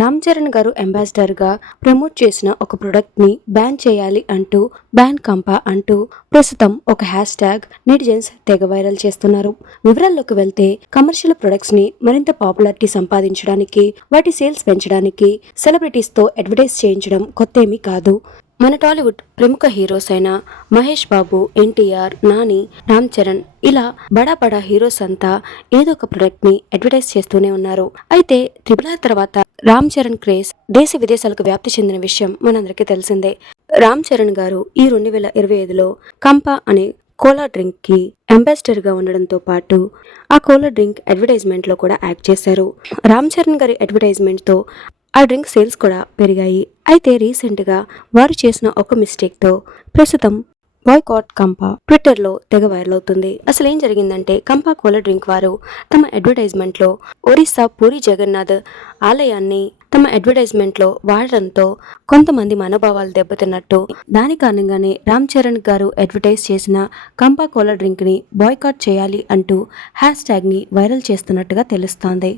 రామ్ చరణ్ గారు అంబాసిడర్గా ప్రమోట్ చేసిన ఒక ప్రొడక్ట్ని బ్యాన్ చేయాలి అంటూ బ్యాన్ కంపా అంటూ ప్రస్తుతం ఒక హ్యాష్ ట్యాగ్ నెటిజన్స్ తెగ వైరల్ చేస్తున్నారు. వివరాల్లోకి వెళ్తే కమర్షియల్ ప్రొడక్ట్స్ని మరింత పాపులారిటీ సంపాదించడానికి వాటి సేల్స్ పెంచడానికి సెలబ్రిటీస్తో అడ్వర్టైజ్ చేయించడం కొత్త ఏమీ కాదు. మన టాలీవుడ్ ప్రముఖ హీరోస్ అయిన మహేష్ బాబు ఎన్టీఆర్ నాని రామ్ చరణ్ ఇలా బడా బడా హీరోస్ అంతా ఏదో ఒక ప్రొడక్ట్ని అడ్వర్టైజ్ చేస్తూనే ఉన్నారు. అయితే ట్రిపుల్ తర్వాత రామ్ చరణ్ క్రేజ్ దేశ విదేశాలకు వ్యాప్తి చెందిన విషయం మనందరికీ తెలిసిందే. రామ్ చరణ్ గారు ఈ రెండు వేల ఇరవై ఐదులో కంపా అనే కోలా డ్రింక్కి అంబాసిడర్గా ఉండడంతో పాటు ఆ కోలా డ్రింక్ అడ్వర్టైజ్మెంట్లో కూడా యాక్ట్ చేశారు. రామ్ చరణ్ గారి అడ్వర్టైజ్మెంట్తో ఆ డ్రింక్ సేల్స్ కూడా పెరిగాయి. అయితే రీసెంట్గా వారు చేసిన ఒక మిస్టేక్తో ప్రస్తుతం బాయ్కాట్ కంపా ట్విట్టర్లో తెగ వైరల్ అవుతుంది. అసలు ఏం జరిగిందంటే కంపా కోలా డ్రింక్ వారు తమ అడ్వర్టైజ్మెంట్లో ఒరిస్సా పూరి జగన్నాథ్ ఆలయాన్ని తమ అడ్వర్టైజ్మెంట్లో వాడడంతో కొంతమంది మనోభావాలు దెబ్బతిన్నట్టు దాని కారణంగానే రామ్ చరణ్ గారు అడ్వర్టైజ్ చేసిన కంపా కోలా డ్రింక్ని బాయ్కాట్ చేయాలి అంటూ హ్యాష్ ట్యాగ్ని వైరల్ చేస్తున్నట్టుగా తెలుస్తోంది.